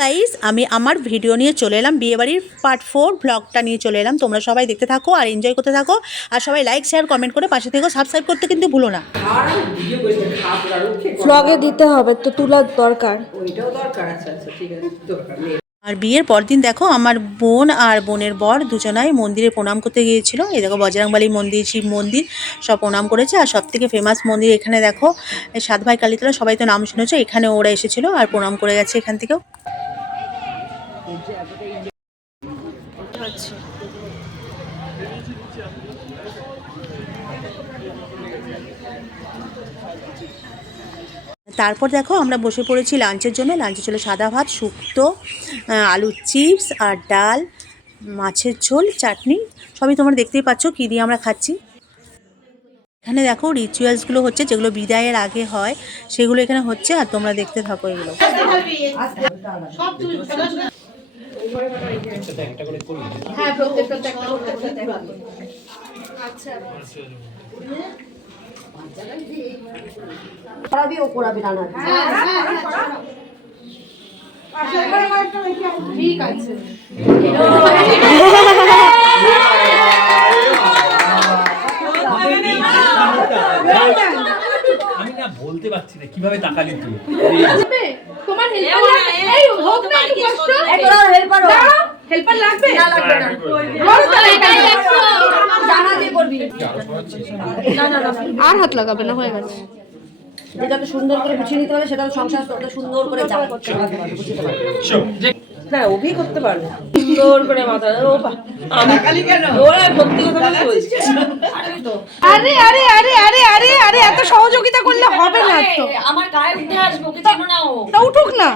Guys আমি আমার video নিয়ে চলে এলাম বিয়েবাড়ির পার্ট 4 ব্লগটা নিয়ে চলে এলাম। তোমরা সবাই দেখতে থাকো আর এনজয় করতে থাকো, আর সবাই লাইক শেয়ার কমেন্ট করে পাশে থেকো, সাবস্ক্রাইব করতে কিন্তু ভুলো না। ব্লগে দিতে হবে তো, তোলার দরকার। ওইটাও দরকার। আচ্ছা আচ্ছা ঠিক আছে, দরকার নেই। আর বিয়ের পরদিন দেখো আমার বোন আর বোনের বর দুজনাই মন্দিরে প্রণাম করতে গিয়েছিল। এই দেখো বজরংবলী মন্দির, শিব মন্দির সব প্রণাম করেছে। আর সব থেকে ফেমাস মন্দির এখানে দেখো সাত ভাই কালীতলা, সবাই তো নাম শুনেছো, এখানে ওরা এসেছিল আর প্রণাম করে গেছে এখান থেকেও। তারপর দেখো আমরা বসে পড়েছি লাঞ্চের জন্য। লাঞ্চে ছিল সাদা ভাত, শুক্তো, আলুর চিপস আর ডাল, মাছের ঝোল, চাটনি, সবই তোমরা দেখতেই পাচ্ছ কী দিয়ে আমরা খাচ্ছি। এখানে দেখো রিচুয়ালসগুলো হচ্ছে, যেগুলো বিদায়ের আগে হয় সেগুলো এখানে হচ্ছে, আর তোমরা দেখতে থাকো এগুলো। করাবি ও করাবি রান্না। ঠিক আছে। আমি না বলতে পারছি না কিভাবে তাকালি তুই। তোমার হেল্পার এই হোক না একটু কষ্ট একটু হেল্পার হেল্পার লাগবে না, লাগবে না। বড় তো এটাই একশো জানা দিয়ে করবি। না না না, আর হাত লাগাবে না, হয়ে গেছে। যেটা তো সুন্দর করে গুছিয়ে নিতে হবে, সেটা সংসার তত সুন্দর করে যাবে, বুঝতে পারবে। হ্যাঁ, অভি করতে পারবে সুন্দর করে মাথা। ও আমি খালি কেন ওরা সত্যি কথা বলছি। আরে আরে আরে আরে আরে আরে এত সহযোগিতা করলে হবে না তো। আমার গায়ে উঠে আসবো, ওকে চেনো না ও। তা উঠুক না।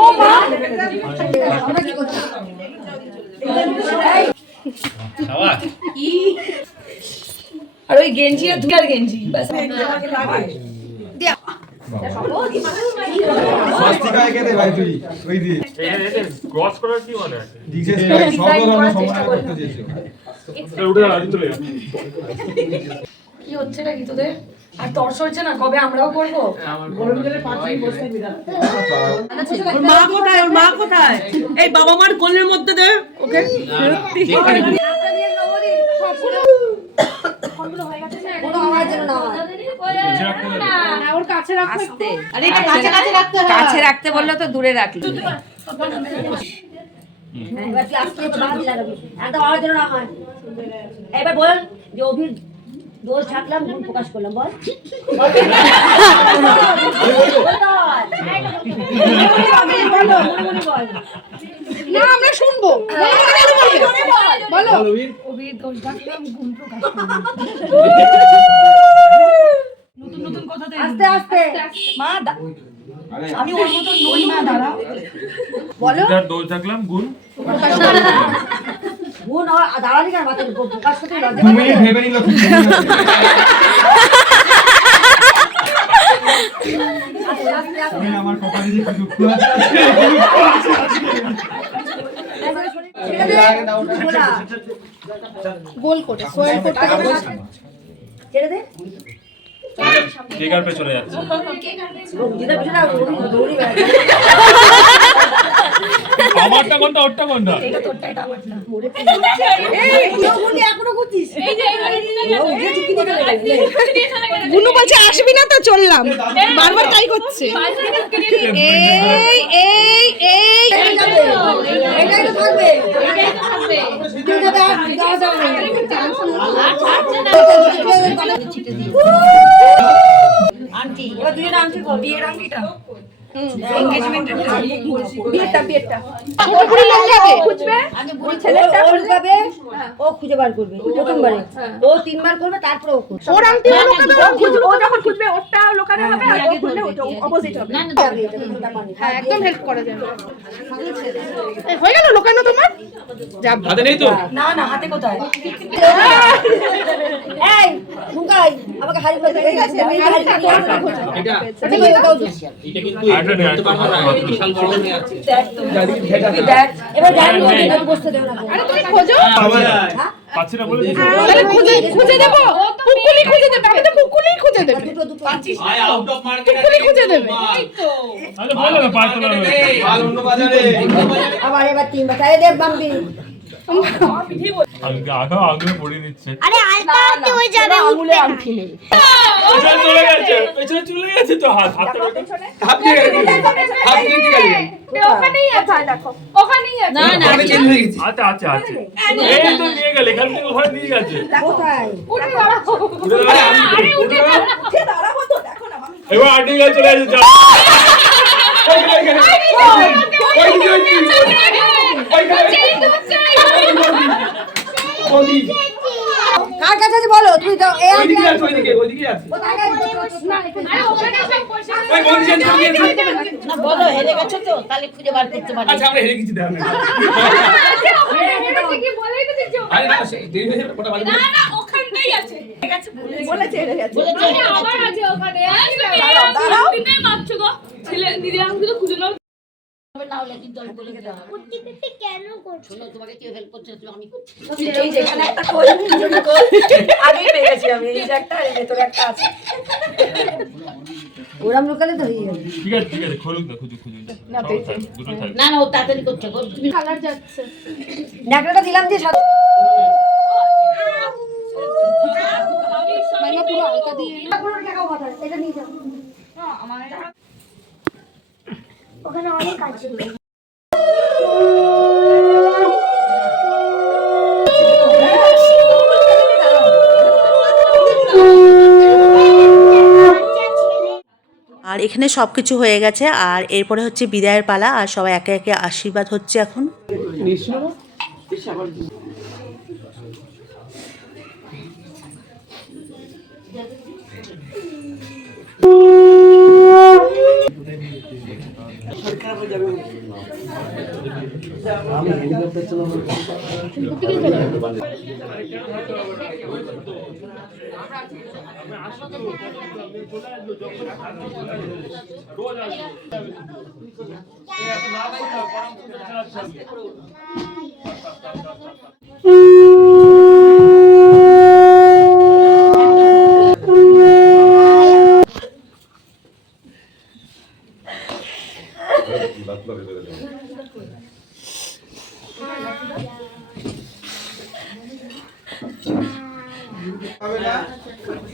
ও মা আমরা কি করছি? শাবাশ। আর ওই গেঞ্জি আর দুটার গেঞ্জি ব্যাস। স্বস্তিকায় কে দে ভাই তুই ওই দি ক্রস করার কি মানে আছে? জিজ্ঞেস করে সব আমরা সমাধান করতে চেয়েছি উঠে আজ চলে যা। কি হচ্ছে না কি তোদের? আর তর্স হচ্ছে না, কবে আমরাও করবো? ওর মা কোথায়? ওর মা কোথায়? এই বাবা মার কোলের মধ্যে দে ওকে। কোনো আওয়াজ যেন না হয়। ওর কাছে রাখো একটু। আরে এটা কাছে কাছে রাখতে হয়। কাছে রাখতে বললে তো দূরে রাখলি। এবার তুই আস্তে করে বাঁধি লাগাবি, একটা আওয়াজ যেন না হয়। এবার বল যে অভির দোষ ঝাঁকলাম, গুণ প্রকাশ করলাম, বল। বলো, মনে মনে বল। না আমরা শুনবো। বলো অভির দোষ ডাকলাম, গুণ প্রকাশ করলাম। নতুন নতুন কথা তো আস্তে আস্তে মা আমি ওর মতো নই, মা দাঁড়া। বলো। যার দোষ থাকলাম গুণ গুণ দাঁড়ালি কেন? মাথায় প্রকাশ করতে লজ্জা তুমি করে? ভেবে নিল কি তুমি আমার কপালে যে কি দুঃখ আছে গোল করে সোয়াল করতে হবে। ছেড়ে দে। কেকার পে চলে যাচ্ছে। যেটা পিছনে দৌড়ি বেড়াচ্ছে। আমারটা কোনটা ওরটা কোনটা? এটা তোরটা, এটা আমারটা। এই তুইও গুণি এখনো গুছিস। ও উঠে চুক্তি দিয়ে চলে গেছে। গুনু বলছে আসবি না তো চললাম, বারবার তাই করছে। এই এই এই এটাই তো থাকবে। তুই যাবে, যাওয়া যাবে আন্টি এবার দুজনে আংটি কর। বিয়ের আংটিটা এনগেজমেন্টের বিয়েটা বিয়েটা পুরোপুরি লঙ্কাবে খুঁজবে। ও লুকাবে, ও খুঁজে বার করবে প্রথমবারে। ও 3 বার করবে, তারপরে ও করবে। ওর আংটি ও লুকাবে, ও খুঁজবে, ও যখন খুঁজবে ওরটা লোকানো হবে আর ও খুঁজলে ওটা অপোজিট হবে। হ্যাঁ একদম হেল্প করা যাবে। এই হয়ে গেল লোকানো তোমার? যা হাতে নেই তো? না না, হাতে কোথায়? এই মুকাই আমাকে হাড়ি করে দে। এটা কিন্তু করতে পারবো না, বিশাল বড় হয়ে আছে। দেখ তুমি দেখ। এবার যাই বলতে না, বসতে দেও না। আরে তুমি খোঁজো। হ্যাঁ পাচ্ছি না বলে দিয়েছি। তাহলে খুঁজে দেবো, পুকুলি খুঁজে দেবে, আমি তো পুকুলি খুঁজে দেবে, আই আউট অফ মার্কেট পুকুলি খুঁজে দেবে। আরে বলো না পারতো না মাল অন্য বাজারে। আবার এবার 3 বার তাই দেব বাম্পি আগে পড়ে নিচ্ছে। আরে আলতা আলতে হয়ে যাবে, আঙুলে আংটি নেই। পেছনে চলে গেছে, পেছনে চলে গেছে তো হাতটা হাত দিয়ে গেছে। হাত দিয়ে গেছে। ওখানেই আছে, দেখো ওখানেই আছে। না না আমি চেঞ্জ হয়ে গেছি। আচ্ছা আচ্ছা আচ্ছা এই তো নিয়ে গেল, এখান থেকে ওখানে নিয়ে গেছে। কোথায় উঠে দাঁড়াও, আরে উঠে দাঁড়াও। এবার আন্টি গেছে, চলে গেছে। যা বলি কার কাছে আছে বলো, তুমি তো এই আন্টি ওইদিকে আছে, ওইদিকে আছে। কোথায় গেছে? আরে ওখানে সব পয়সা ওই বলি চেঞ্জ করে দিয়েছে। না বলো হেরে গেছো তো, তাহলে খুঁজে বার করতে পারি। আচ্ছা আমরা হেরে গেছি দেখো। আছে, ওখানে হেরেছে কি বলেই তো দেখছো। আরে না সেই দেরি হয়ে যাবে ওটা বাড়ি। না না ওখানটাই আছে, বলেছে হেরে গেছে। বলেছে আরে আবার আছে ওখানে, দাঁড়াও দিনে মারছো গো, ছেলে দিদি আমাকে তো খুঁজে নাও। না হলে কিন্তু আমি বলে দিলাম। কুত্তি পিত্তি কেন করছো? শোনো তোমাকে কেউ হেল্প করছে না, তুমি আমি করছি। এই যে এখানে একটা কই যদি কই আগেই পেয়ে গেছি আমি, এই যে একটা, এই ভেতরে একটা আছে। ওরাম লোকালে তো হয়ে যাবে। ঠিক আছে খুলুক না, খুঁজুক দুটো থাক। না না ও তাড়াতাড়ি করছে গো, তুমি কালার যাচ্ছে। ন্যাকড়াটা দিলাম যে সাথে মাইমা পুরো আলতা দিয়ে ওখানে অনেক আছে। আর এখানে সব কিছু হয়ে গেছে, আর এরপরে হচ্ছে বিদায়ের পালা, আর সবাই একে একে আশীর্বাদ হচ্ছে এখন।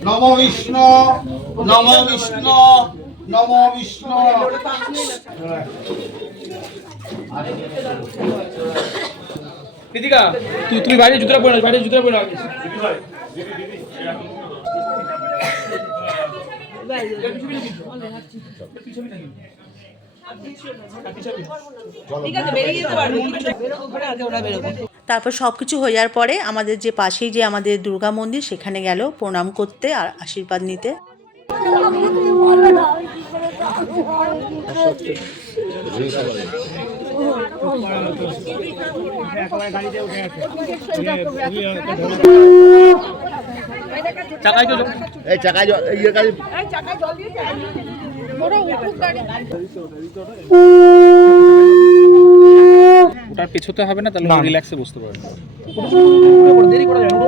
নম বিষ্ণু নম বিষ্ণু নম বিষ্ণু। কৃতিকা তুমি বাইরে জুতোটা পরে নাও, বাইরে জুতোটা পরে নাও। ঠিক আছে বেরিয়ে যেতে পারবে, বেরোবো ঘরে, আগে ওরা বেরোবে। তারপর সব কিছু হয়ে যাওয়ার পরে আমাদের যে পাশেই যে আমাদের দুর্গা মন্দির, সেখানে গেল প্রণাম করতে আর আশীর্বাদ নিতে। ওটার পেছতে হবে না, তাহলে রিল্যাক্সে বসতে পারবে। দেরি করা যাবে না।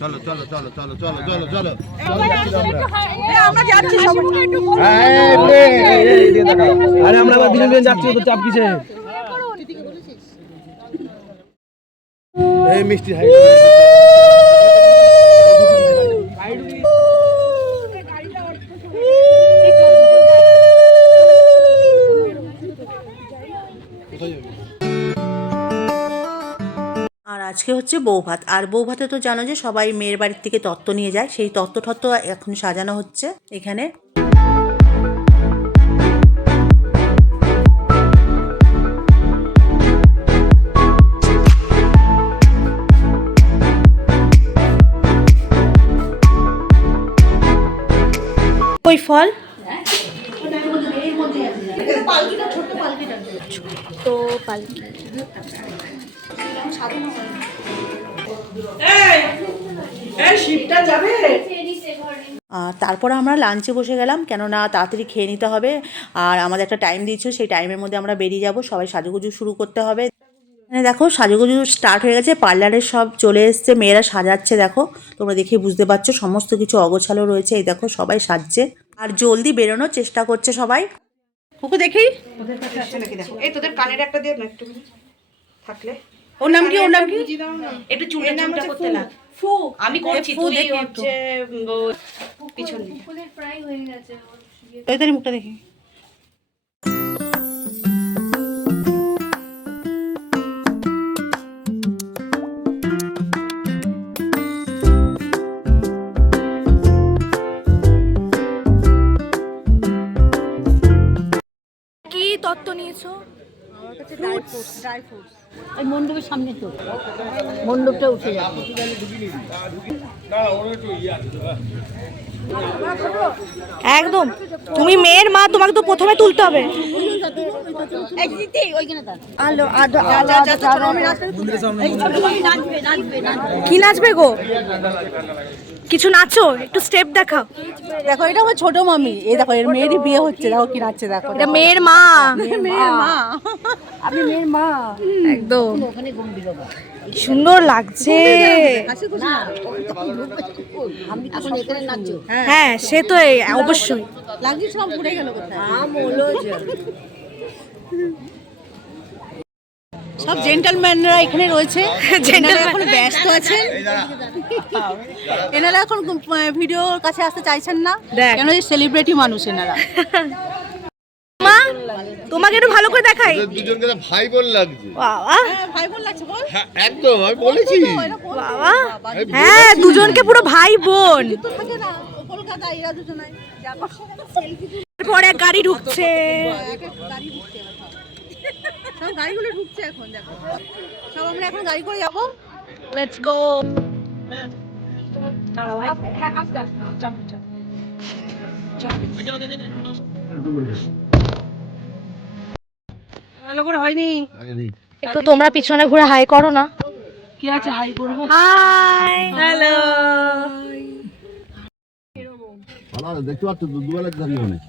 চলো চলো চলো চলো চলো চলো চলো। আমরা যাচ্ছি সবাই একটু বলো। আরে আমরা আবার দিনে দিনে যাচ্ছি, তো চাপ কিসে? এই মিষ্টি হাই আর আজকে হচ্ছে বৌভাত, আর বৌভাতে তো জানো যে সবাই মেয়ের বাড়ির থেকে তত্ত্ব নিয়ে যায়, সেই তত্ত্ব এখন সাজানো হচ্ছে এখানে। ওই ফল তো পালকি এই শিপটা যাবে। আর তারপর আমরা লাঞ্চে বসে গেলাম, কেননা তাড়াতাড়ি খেয়ে নিতে হবে। আর আমাদের একটা টাইম দিয়েছিল, সেই টাইমের মধ্যে আমরা বেরিয়ে যাব, সবাই সাজুগুজু শুরু করতে হবে। মানে দেখো সাজুগুজু স্টার্ট হয়ে গেছে, পার্লারের সব চলে এসছে, মেয়েরা সাজাচ্ছে। দেখো তোমরা দেখে বুঝতে পারছো সমস্ত কিছু অগোছালো রয়েছে। এই দেখো সবাই সাজছে আর জলদি বেরোনোর চেষ্টা করছে সবাই। কুকু দেখি এই তোদের কানের একটা দিয়ে না একটু থাকলে। ওর নাম কি? ওর নাম কি? একটু চুলের নামটা করতে না। ফু আমি করছি, তুই হচ্ছে পিছন দিকে। তাড়াতাড়ি মুখটা দেখি। কি তত্ত্ব নিয়েছো? ওই মণ্ডপের সামনে তো মণ্ডপটা উঠে যাবে। একদম, তুমি মেয়ের মা, তোমাকে তো প্রথমে তুলতে হবে। কি নাচবে গো? কিছু নাচো, একটু স্টেপ দেখাও। দেখো এটা আমার ছোট মামি, এই দেখো এর মেয়েরই বিয়ে হচ্ছে, দেখো কি নাচছে দেখো। এটা মেয়ের মা। মেয়ের মা, আমি মেয়ের মা একদম। কি সুন্দর লাগছে। হ্যাঁ সে তো অবশ্যই লাগছে, সব ঘুরে গেল কোথায়। সব জেন্টলম্যানরা এখানে রয়েছে, জেন্টলম্যান এখন ব্যস্ত আছেন। এনারা এখন ভিডিওর কাছে আসতে চাইছেন না, কেন সেলিব্রিটি মানুষ এনারা। মা তোমাকে একটু ভালো করে দেখাই। দুজনকে তো ভাই বোন লাগছে। বাবা ভাই বোন লাগছে বল। হ্যাঁ একদম, আমি বলেছি। বাবা হ্যাঁ, দুজনকে পুরো ভাই বোন। থাকে না কলকাতা, এরা দুজনাই তারপরে এক গাড়ি ঢুকছে। গাড়ি ঢুকছে, সব গাড়িগুলো ঢুকছে এখন। দেখো সব আমরা এখন গাড়ি করে যাবো। Let's go. ভালো করে হয়নি তো, তোমরা পিছনে ঘুরে হাই করো না। কি আছে হাই করবো? Hi hello. দেখতে পাচ্ছ দুবেলা দাঁড়িয়ে অনেক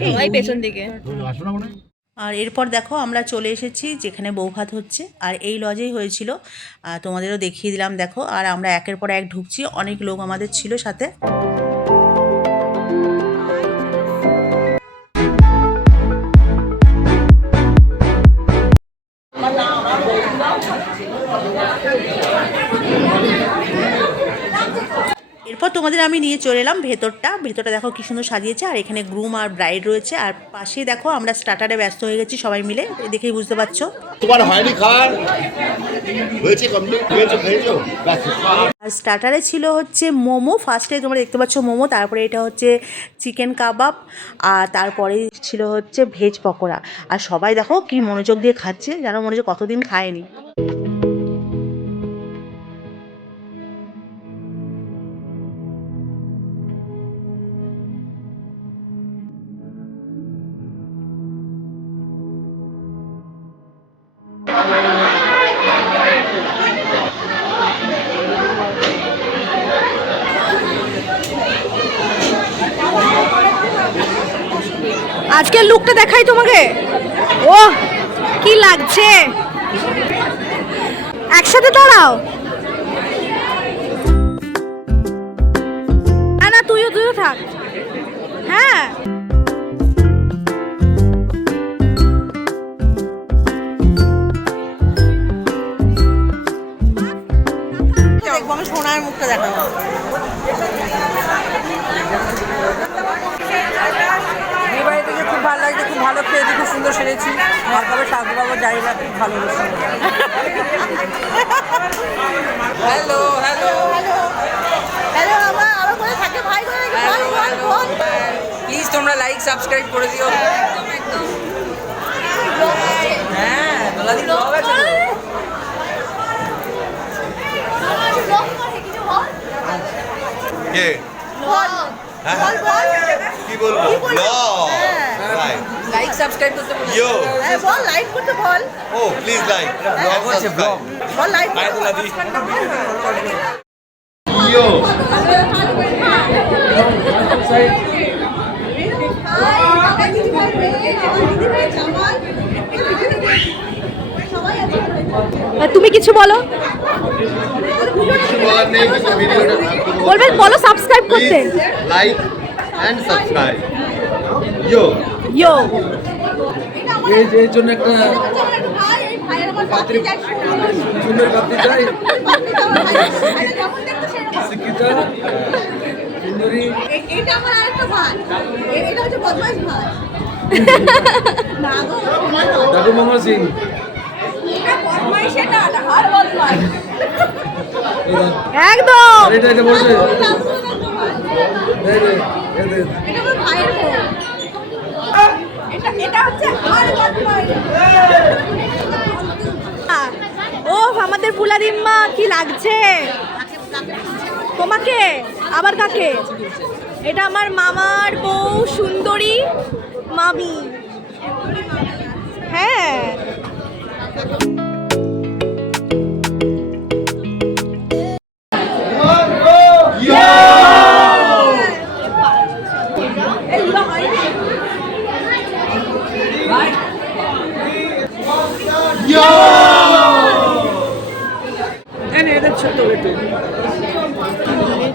সবাই পেছন দিকে। আসো না মনে। আর এরপর দেখো আমরা চলে এসেছি যেখানে বৌভাত হচ্ছে, আর এই লজেই হয়েছিল, তোমাদেরও দেখিয়ে দিলাম। দেখো আর আমরা একের পর এক ঢুকছি, অনেক লোক আমাদের ছিল সাথে। এরপর তোমাদের আমি নিয়ে চলে এলাম ভেতরটা দেখো কি সুন্দর সাজিয়েছে। আর এখানে গ্রুম আর ব্রাইড রয়েছে, আর পাশে দেখো আমরা স্টার্টারে ব্যস্ত হয়ে গেছি সবাই মিলে, দেখেই বুঝতে পারছো। তোমার হয়নি খাওয়ার? হয়েছে কমপ্লিট, খেয়েছো? আর স্টার্টারে ছিল হচ্ছে মোমো, ফার্স্টে তোমরা দেখতে পাচ্ছ মোমো, তারপরে এটা হচ্ছে চিকেন কাবাব, আর তারপরে ছিল হচ্ছে ভেজ পকোড়া। আর সবাই দেখো কি মনোযোগ দিয়ে খাচ্ছে, যেন মনে হচ্ছে কতদিন খায়নি। আজকের লুকটা দেখাই তোমাকে। ও কি লাগছে, একসাথে দাঁড়াও। না না তুইও থাক। হ্যাঁ দেখবো আমি সোনার মুখটা দেখাবো। খুব ভালো লাগছে, খুব ভালো খেয়েছি, খুব সুন্দর সেরেছি। আর তবে সাজুবাবু জায়গা খুব ভালো হয়েছে। হ্যালো হ্যালো হ্যালো, আমার কোথায় থাকে ভাই? প্লিজ তোমরা লাইক সাবস্ক্রাইব করে দিও। হ্যাঁ দোলাদি ব্লগ আছে তো। কে বল কি বলবো? লাইক সাবস্ক্রাইব করতে বলো। ইয়ো বল লাইক করতে বল। ও প্লিজ লাইক ব্লগ হচ্ছে ব্লগ। বল লাইক বাই দোলাদি। ইয়ো তুমি কিছু বলো, বলবে বলো সাবস্ক্রাইব করতে। Like and subscribe. Yo yo এর জন্য একটা পাত্রী সুন্দর পাত্রী চাই, শিক্ষিত সুন্দরী। এটা আমার আরেকটা ভাই, এটা হচ্ছে বদমাশ ভাই। ডাকু মোহাম্মদ সিং। এটা বদমাশ, এটা আর বদমাশ। একদম এটা বলছে এটা আমার ভাইয়ের বউ। এটা হচ্ছে আর বদমাশ। ও আমাদের ফুলারিম্মা কি লাগছে তোমাকে? আবার কাকে? এটা আমার মামার বউ সুন্দরী মামি। হ্যাঁ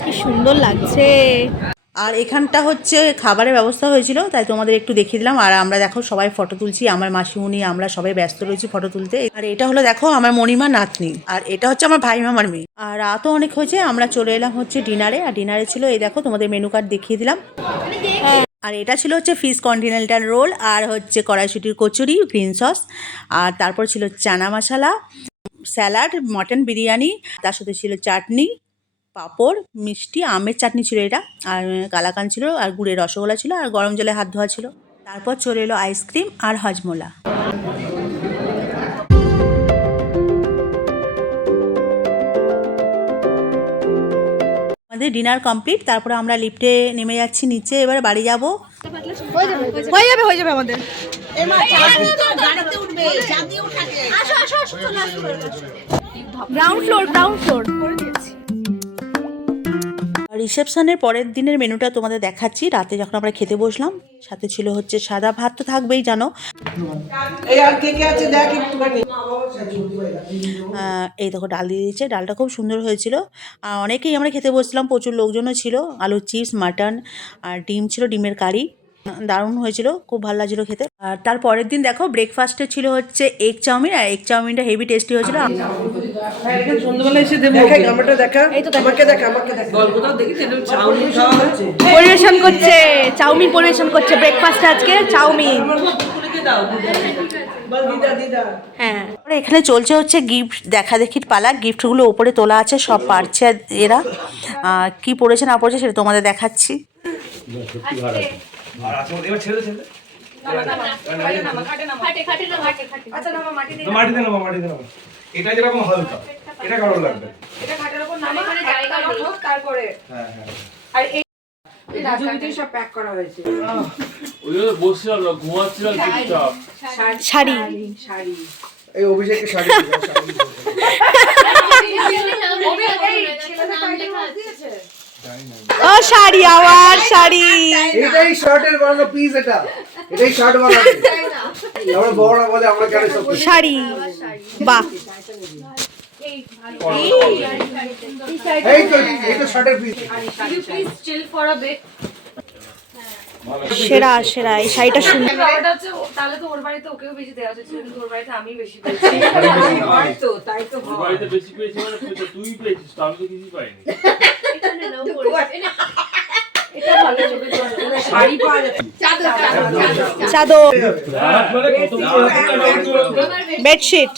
কি সুন্দর লাগছে। আর এখানটা হচ্ছে খাবারের ব্যবস্থা হয়েছিল, তাই তোমাদের একটু দেখিয়ে দিলাম। আর আমরা দেখো সবাই ফটো তুলছি, আমার মাসিমণি আমরা সবাই ব্যস্ত রয়েছি ফটো তুলতে। আর এটা হলো দেখো আমার মণিমা নাতনি, আর এটা হচ্ছে আমার ভাই মামার মেয়ে। আর রাতও অনেক হয়েছে, আমরা চলে এলাম হচ্ছে ডিনারে। আর ডিনারে ছিল এই দেখো তোমাদের মেনু কার্ড দেখিয়ে দিলাম। আর এটা ছিল হচ্ছে ফিশ কন্টিনেন্টাল রোল, আর হচ্ছে কড়াইশুটির কচুরি গ্রিন সস, আর তারপর ছিল চানা মশলা, স্যালাড, মটন বিরিয়ানি, তার সাথে ছিল চাটনি, পাঁপড়, মিষ্টি, আমের চাটনি ছিল এটা, আর কালাকান ছিল, আর গুড়ের রসগোল্লা ছিল, আর গরম জলে হাত ধোয়া ছিল। তারপর চলে এলো আইসক্রিম আর হজমোলা। আমাদের ডিনার কমপ্লিট। তারপরে আমরা লিফটে নেমে যাচ্ছি নিচে, এবারে বাড়ি যাব। হয়ে যাবে আমাদের। গ্রাউন্ড ফ্লোর রিসেপশনের পরের দিনের মেনুটা তোমাদের দেখাচ্ছি। রাতে যখন আমরা খেতে বসলাম, সাথে ছিল হচ্ছে সাদা ভাত তো থাকবেই জানো। এই দেখো ডাল দিয়ে দিয়েছে, ডালটা খুব সুন্দর হয়েছিল। আর অনেকেই আমরা খেতে বসছিলাম, প্রচুর লোকজনও ছিল। আলুর চিপস, মাটন আর ডিম ছিল, ডিমের কারি, দারুণ হয়েছিল, খুব ভালো লাগছিল খেতে। আর তার পরের দিন দেখো ব্রেকফাস্টে ছিল হচ্ছে এগ চাউমিন, আর এগ চাউমিনটা হেভি টেস্টি হয়েছিল। পরিবেশন করছে চাউমিন, পরিবেশন করছে ব্রেকফাস্ট আজকে চাউমিন। হ্যাঁ, এখানে চলছে হচ্ছে গিফট দেখা দেখির পালা। গিফটগুলো ওপরে তোলা আছে, সব পারছে এরা। কি পড়েছে না পড়েছে সেটা তোমাদের দেখাচ্ছি। এটা যেরকম হালকা, এটা কারো লাগবে। শাড়ি, এই অভিষেকের শাড়ি। ও শাড়ি, আবার শাড়ি। এটাই শার্টের বানানো পিস, এটাই শার্ট বানানো। আমরা বড়রা বলে আমরা কেন সব শাড়ি, বাহ, এই তো শার্টের পিস। সেরা সেরা এই শাড়িটা সুন্দর। তাহলে তো ওর বাড়িতে ওকেও বেশি দেওয়া হচ্ছে, কিন্তু ওর বাড়িতে আমি বেশি পেয়েছি। হয়তো তাই তো বাড়িতে বেশি পেয়েছি মানে তুই পেয়েছিস, তো আমি তো কিছুই পাইনি। এটা ভালো চোখে শাড়ি পাওয়া যাচ্ছে, চাদর, বেডশিট,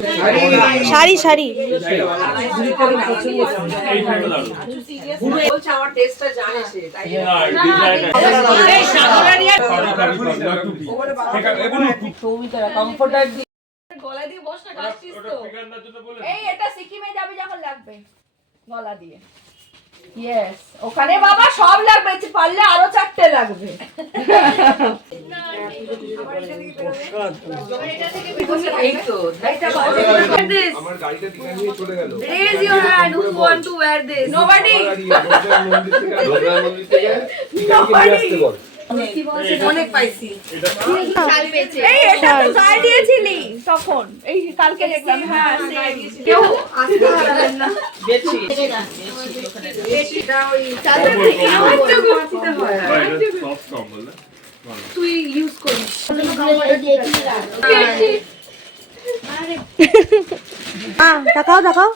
শাড়ি, শাড়ি। বলছে আমার টেস্টটা জানে সে, তাই কমফোর্টার দিয়ে গলা দিয়ে বস না, কাশছিস তো। এই এটা সিকিমে যাবে যখন লাগবে গলা দিয়ে। ইয়েস, ওখানে বাবা সব লাগবে, পারলে আরো 4টে লাগবে। এই তো এটা আমার গাড়িটা দিকে নিয়ে চলে গেল। Raise your hand who want to wear this? Nobody. অনেক পাইছি এই এটা তো গায়ে দিয়েছিলি তখন এই কালকে দেখলাম হ্যাঁ কেউ আসতে পারবেন না এটা ওই চাদর থেকে একটু গুছিতে হয় সফট কম্বল না তুই ইউজ করিস দেখাও দেখাও।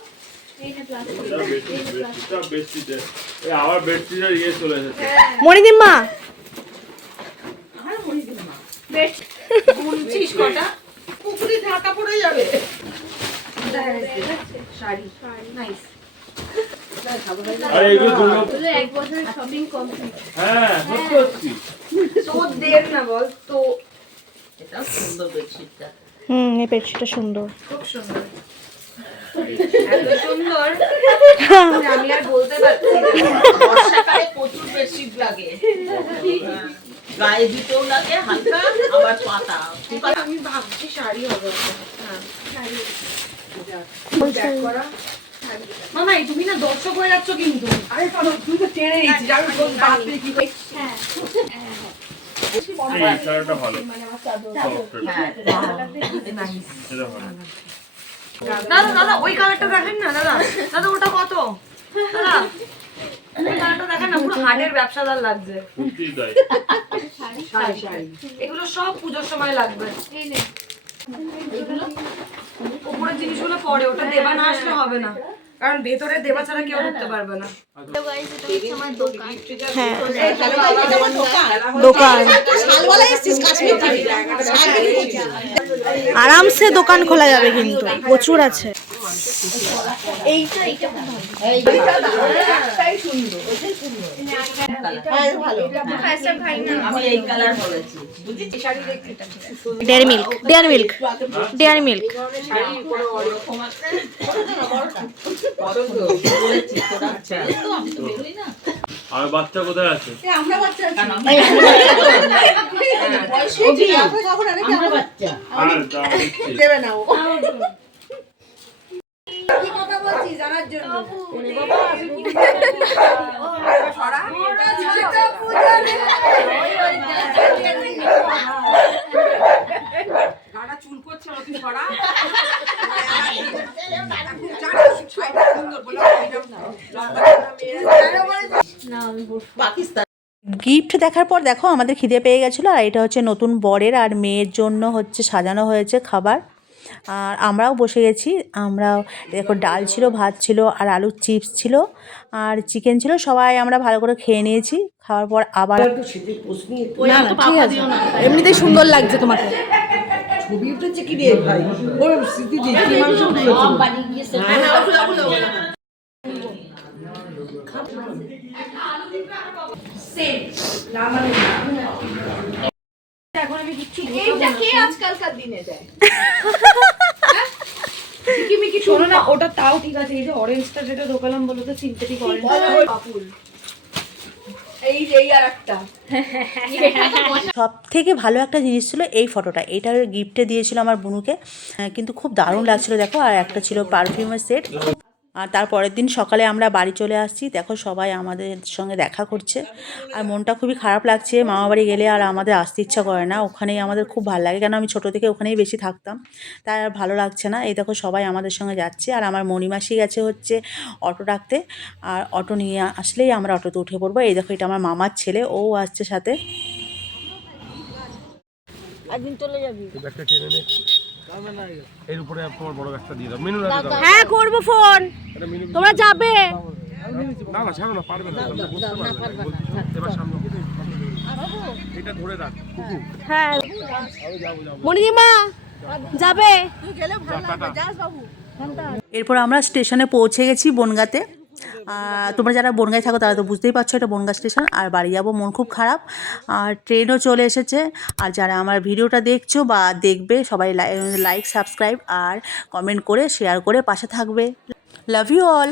বেডশিট এই আমার বেডশিটের ইয়ে চলে এসেছে মণিদিম্মা বুনছিস কটা পুকুরে ঢাকা পড়ে যাবে শাড়ি নাইস আরে এগুলো দুর্গা এক বছরের শপিং কমপ্লিট। হ্যাঁ সত্যি তো দের না বল তো এই বেডশিটটা সুন্দর। খুব সুন্দর এত সুন্দর যে আমি আর বলতে পারছি না বর্ষাকালে প্রচুর বেডশিট লাগে গায়ে দিতেও লাগে হালকা আবার পাতা আমি ভাবছি শাড়ি হবে হ্যাঁ শাড়ি ব্যাক করা মামা তুমি না দর্শক হয়ে যাচ্ছ কিন্তু আরে তুই তো টেনে নিয়েছিস আমি বাদ দিয়ে কি করি হ্যাঁ এই কালারটা ভালো সফট এটা ভালো দাদা দাদা ওই কালারটা দেখেন না দাদা দাদা ওটা কত দাদা ওই কালারটা দেখেন না পুরো হাড়ের ব্যবসাদার লাগছে সত্যি তাই শাড়ি এগুলো সব পুজোর সময় লাগবে উপরের জিনিসগুলো পরে ওটা দেবা না আসলে হবে না কারণ ভেতরে দেবা ছাড়া কেউ ঢুকতে পারবে না দোকান আরামসে দোকান খোলা যাবে কিন্তু প্রচুর আছে। আমি এই কালার বলেছি Dairy Milk Dairy Milk Dairy Milk আর বাচ্চা কোথায় আছে আমরা বাচ্চা আর দাও দিচ্ছি। দেবে না ও কি কথা বলছি জানার জন্য সরা গাড়া চুল করছে তুই সরা পাকিস্তান গিফট দেখার পর দেখো আমাদের খিদে পেয়ে গেছিলো। আর এটা হচ্ছে নতুন বরের আর মেয়ের জন্য হচ্ছে সাজানো হয়েছে খাবার। আর আমরাও বসে গেছি। আমরাও দেখো ডাল ছিল, ভাত ছিল, আর আলুর চিপস ছিল, আর চিকেন ছিল। সবাই আমরা ভালো করে খেয়ে নিয়েছি। খাওয়ার পর আবার এমনিতেই সুন্দর লাগছে তোমাকে। ছবি উঠেছে কি রে ভাই ওর স্মৃতি কি মাংস এইটা কে আজকালকার দিনে দেয় শোনো না ওটা তাও ঠিক আছে, এই যে অরেঞ্জটা যেটা ঢোকালাম বলো তো সিনথেটিক অরেঞ্জ এই যে এই আর একটা সব থেকে ভালো একটা জিনিস ছিল এই ফটোটা। এটা গিফটে দিয়েছিল আমার বোনুকে, কিন্তু খুব দারুণ লাগছিল দেখো। আর একটা ছিল পারফিউমের সেট। আর তারপরের দিন সকালে আমরা বাড়ি চলে আসছি। দেখো সবাই আমাদের সঙ্গে দেখা করছে। আর মনটা খুবই খারাপ লাগছে। মামা বাড়ি গেলে আর আমাদের আসতে ইচ্ছা করে না। ওখানেই আমাদের খুব ভালো লাগে, কেন আমি ছোটো থেকে ওখানেই বেশি থাকতাম, তাই আর ভালো লাগছে না। এই দেখো সবাই আমাদের সঙ্গে যাচ্ছে। আর আমার মণিমাসি গেছে হচ্ছে অটো ডাকতে। আর অটো নিয়ে আসলেই আমরা অটোতে উঠে পড়বো। এই দেখো এটা আমার মামার ছেলে, ও আসছে সাথে। একদিন চলে যাবি। এর উপরে তোমার বড় ব্যাগটা দিয়ে দাও। মেনু হ্যাঁ করব ফোন, তোমরা যাবে। না না ছাড়ো না, পারবে না, এবার সামনে এটা ধরে রাখ। হ্যাঁ মণিদিমা যাবে। এরপর আমরা স্টেশনে পৌঁছে গেছি বনগাঁতে। তোমরা যারা বনগাঁয় থাকো তারা তো বুঝতেই পারছো এটা বনগাঁ স্টেশন। আর বাড়ি যাবো, মন খুব খারাপ। আর ট্রেনও চলে এসেছে। আর যারা আমার ভিডিওটা দেখছো বা দেখবে সবাই লাইক, সাবস্ক্রাইব আর কমেন্ট করে শেয়ার করে পাশে থাকবে। Love you all.